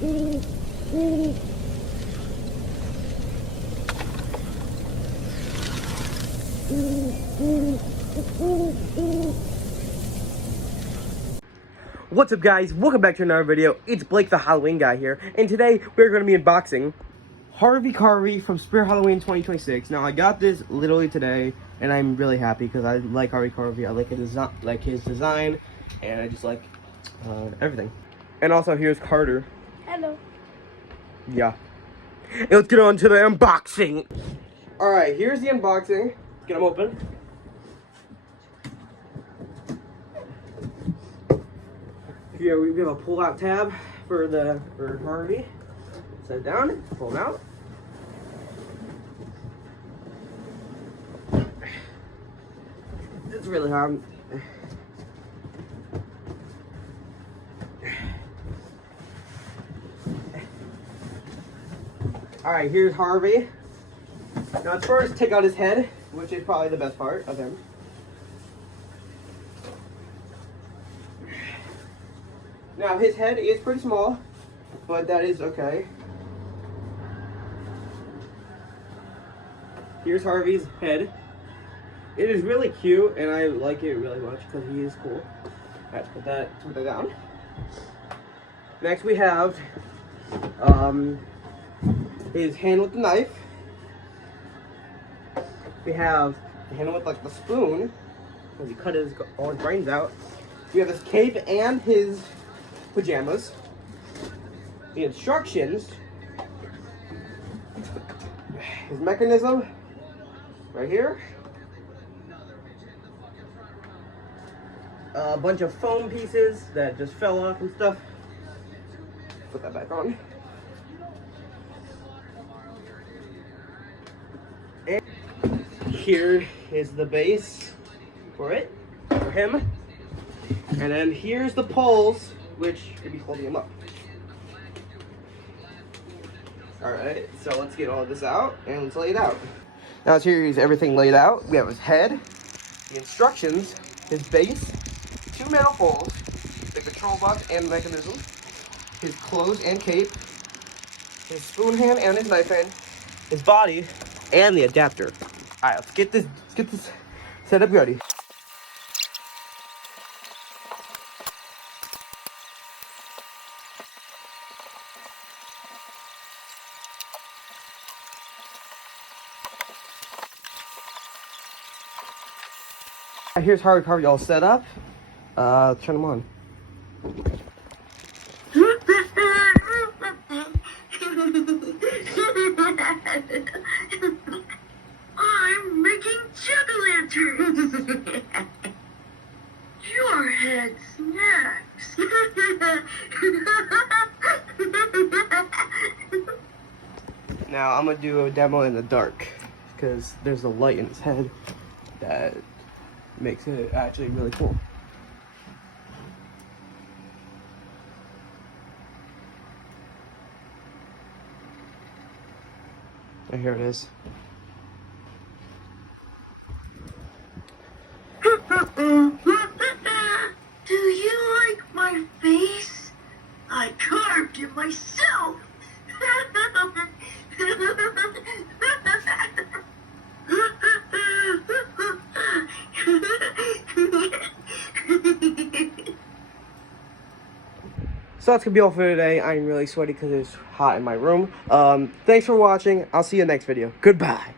What's up, guys? Welcome back to another video. It's Blake the Halloween guy here, and today we're going to be unboxing Harvey Carvey from Spirit Halloween 2026. Now, I got this literally today, and I'm really happy because I like Harvey Carvey. I like his design, and I just like everything. And also, here's Carter. Hello. Yeah. And let's get on to the unboxing. All right, here's the unboxing. Let's get them open. Here we have a pull-out tab for Harvey. Set it down, pull it out. It's really hard. All right, here's Harvey. Now let's first take out his head, which is probably the best part of him. Now his head is pretty small, but that is okay. Here's Harvey's head. It is really cute, and I like it really much because he is cool. Let's put that down. Next we have his hand with the knife. We have the hand with like the spoon, because he cut all his brains out. We have his cape and his pajamas. The instructions. His mechanism right here. A bunch of foam pieces that just fell off and stuff. Put that back on. And here is the base for him. And then here's the poles, which could be holding him up. Alright, so let's get all of this out and let's lay it out. Now here's everything laid out. We have his head, the instructions, his base, two metal poles, the control box and mechanism, his clothes and cape, his spoon hand and his knife hand, his body, and the adapter. Alright, let's get this set up ready. Here's Harvey Carvey all set up. Turn them on. I'm making jack-o'-lanterns. Your head snacks. Now I'm gonna do a demo in the dark because there's a light in his head that makes it actually really cool. And here it is. Do you like my face? I carved it myself. So that's gonna be all for today. I'm really sweaty because it's hot in my room. Thanks for watching. I'll see you next video. Goodbye.